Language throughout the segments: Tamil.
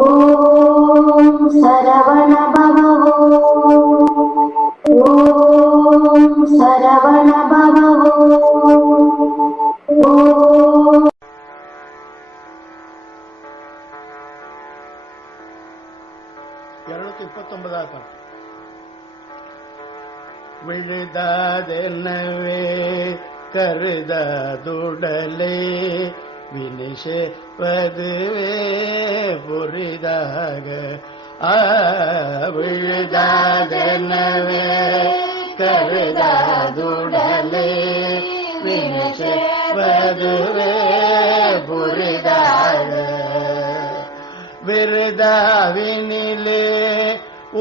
ஓம் சரவண பவ. ஓம் சரவண பவ. ஓம் 239 பாட்டு. விழுதாதென்னவே கருதாதுடலே வினிஷேவதுவே புரிதாக. விழுதாதென்னவே கருதாதுடலே வினிஷேவதுவே புரிதாக. விருதாவினிலே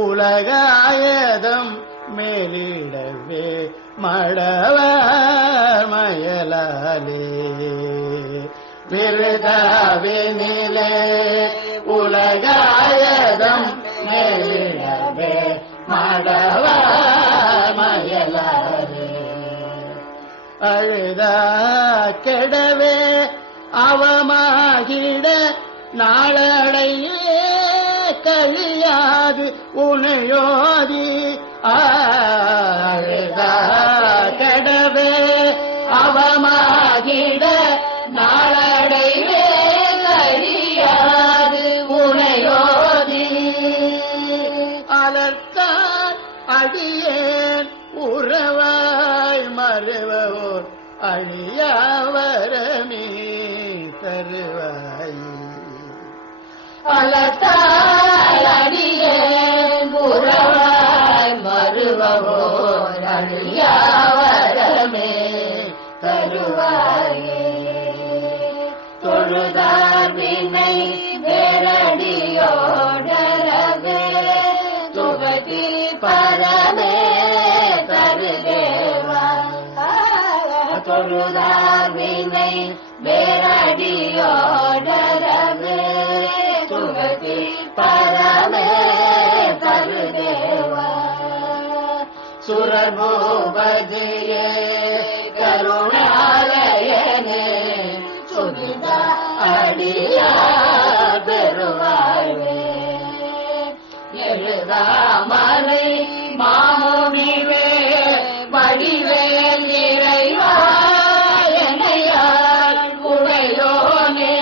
உலகாயதம் மேலிடவே மடவர் மயலாலே. விருதாவினிலே உலகாயதம் மேலிடவே மடவர் மயலாலே. அழுதா கெடவே அவமாகிட நாளடையே கழியாது உனையோதி. அழுதா கெடவே அவமாகிட நாளடைவே கழியாது உனையோதி. அலர்த்தார் அடியேன் உறவாய் மறுவோர் அழியாவரமே தருவாய். அலர்த்தார் அடியேன் உறவாய் மறுவோர் அழியாவரமே தருவாயே. தொழுதார் வினை வேரடியோடரவே துகதி பரமே தருதேவா. தொழுதார் வினை வேரடியோடரவே துகதி பரமே தருதேவா. சுரபூபதியே கருணாலயனே சுகிதா அடியா பெருவாழ்வே. எழுதாமலை மாமுனிவே வடிவேல் இறைவா என்னையால் உடையோனே.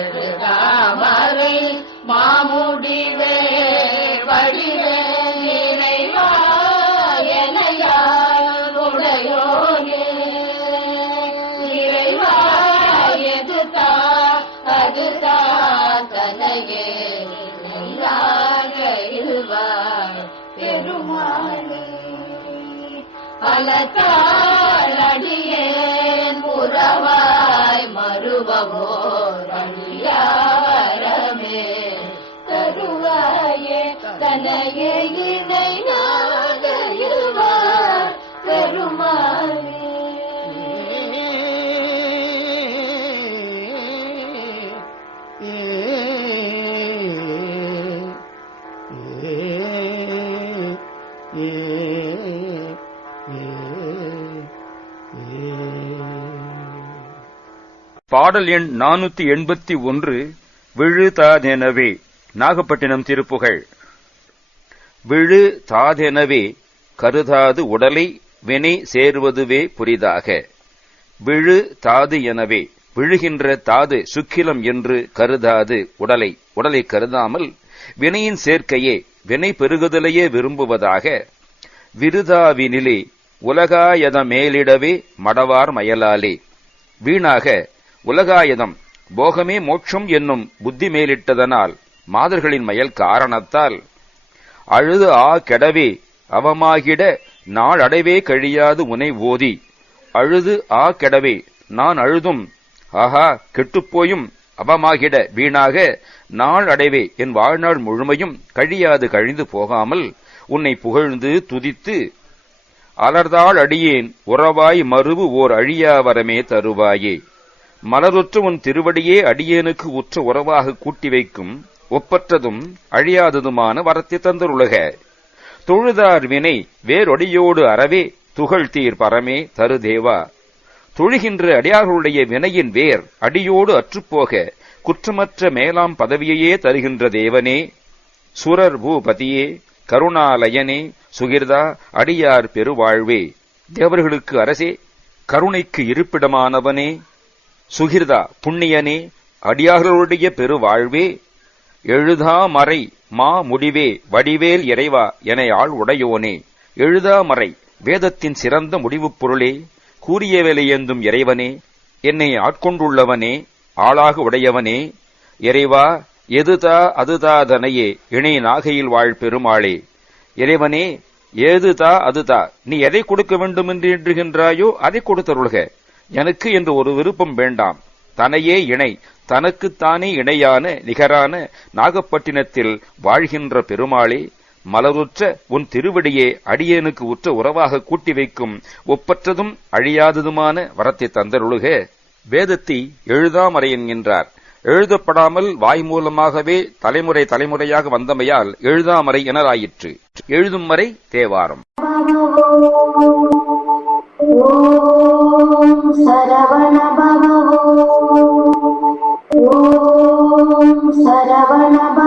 எழுதாமலை மாமுடிவே வடிவேல் இறைவா என்னையால் உடையோனே. இறைவா எதுதா அதுதா தனையே இல்வாய் பெருமாளே. பலத்தால் அடியேன் புறவாய் மறுவோர் அழியாவரமே தருவாயே. தனையே இணையாக இல்வாய் பெருமாளே. பாடல் எண் 481. விழுதாதெனவே. நாகப்பட்டினம் திருப்புகழ். விழு தாதெனவே கருதாது உடலை வினை சேர்வதுவே புரிதாக. விழு தாது எனவே விழுகின்ற தாது சுக்கிலம் என்று கருதாது உடலை கருதாமல் வினையின் சேர்க்கையே வினை பெருகுதலையே விரும்புவதாக. விருதாவினிலே உலகாயத மேலிடவே மடவார் மயலாலே. வீணாக உலகாயதம் போகமே மோட்சம் என்னும் புத்தி மேலிட்டதனால் மாதர்களின் மயல் காரணத்தால் அழுது கெடவே அவமாகிட நாள் அடைவே கழியாது உனை ஓதி. அழுது கெடவே நான் அழுதும் ஆஹா கெட்டுப்போயும் அவமாகிட வீணாக நாள் அடைவே என் வாழ்நாள் முழுமையும் கழியாது கழிந்து போகாமல் உன்னை புகழ்ந்து துதித்து அலர்தாள் அடியேன் உறவாய் மறுவு ஓர் அழியாவரமே தருவாயே. மலருற்ற உன் திருவடியே அடியேனுக்கு உற்ற உறவாக கூட்டி வைக்கும் ஒப்பற்றதும் அழியாததுமான வரத்தை தந்தருளுக. தொழுதார் வினை வேறொடியோடு அறவே துகள் தீர் பரமே தருதேவா. தொழுகின்ற அடியார்களுடைய வினையின் வேர் அடியோடு அற்றுப்போக குற்றமற்ற மேலாம் பதவியையே தருகின்ற தேவனே, சுரர் பூபதியே, கருணாலயனே, சுகிர்தா அடியார் பெருவாழ்வே, தேவர்களுக்கு அரசே, கருணைக்கு இருப்பிடமானவனே, சுகிர்தா புண்ணியனே, அடியார்களுடைய பெருவாழ்வே, எழுதாமறை மா முடிவே வடிவேல் இறைவா என ஆள் உடையோனே, எழுதாமறை வேதத்தின் சிறந்த முடிவுப் பொருளே, கூறிய வேலையேந்தும் இறைவனே, என்னை ஆட்கொண்டுள்ளவனே, ஆளாக உடையவனே, இறைவா எதுதா அதுதாதனையே இணை நாகையில் வாழ் பெருமாளே, இறைவனே ஏதுதா அதுதா, நீ எதை கொடுக்க வேண்டும் என்று எண்ணுகின்றாயோ அதை கொடுத்தருள்க, எனக்கு என்று ஒரு விருப்பம் வேண்டாம், தனையே இணை தனக்குத்தானே இணையான நிகரான நாகப்பட்டினத்தில் வாழ்கின்ற பெருமாளே, மலருற்ற உன் திருவடியே அடியேனுக்கு உற்ற உறவாக கூட்டி வைக்கும் ஒப்பற்றதும் அழியாததுமான வரத்தை தந்தருளுக. வேதத்தை எழுதாமறை என்கின்றார். எழுதப்படாமல் வாய் மூலமாகவே தலைமுறை தலைமுறையாக வந்தமையால் எழுதாமறை எனலாயிற்று. எழுதும் மறை தேவாரம். ஓம் சரவண பவ. ஓம் சரவண பவ.